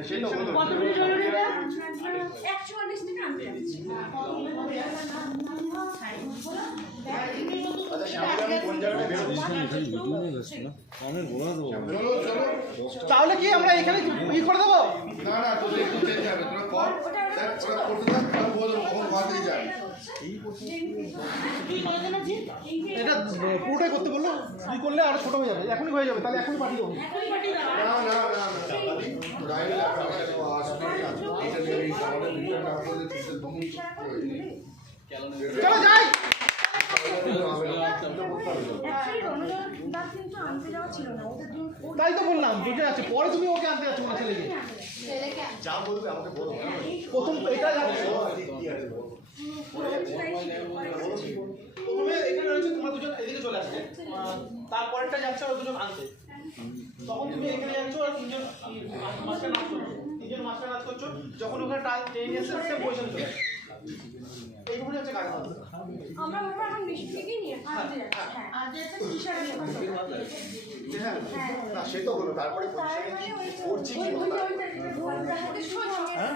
কত মিনিট হলো এটা? যাচ্ছি। তাহলে কি আমরা এখানে ই করে দেবো? না না তোদের একটু চেঞ্জ হবে তোরা কর। দেখ করতে থাক তাহলে বলব কখন ঘর থেকে যাবে এটা পুরোটাই করতে বলল? তুই করলে আরও ছোট হয়ে যাবে এখনই হয়ে যাবে তাহলে এখনই পাঠিয়ে দেবো। না না না চলো যাই তাই তো বললাম বুঝে আছে পরে তুমি ওকে আনতে যাচ্ছ তোমার ছেলেকে। যা বলবে আমাকে বলো। প্রথম এটা যাচ্ছে প্রথমে এখানে রয়েছে তোমরা দুজন এদিকে চলে আসবে। আহ, তারপরেরটা যাচ্ছে ওরা দুজন আনতে। তখন তুমি এখানে যাচ্ছ আর তিনজন মাস্টার নাচ করছ তিনজন মাস্টার নাচ করছ যখন ওখানে টাইম ট্রেন এসে সে আসে। এইগুলো হচ্ছে কাজ আমরা এখন নিয়ে হ্যাঁ আজ একটা টি-শার্ট হ্যাঁ না সে তো হলো তারপরে করছি কি হ্যাঁ?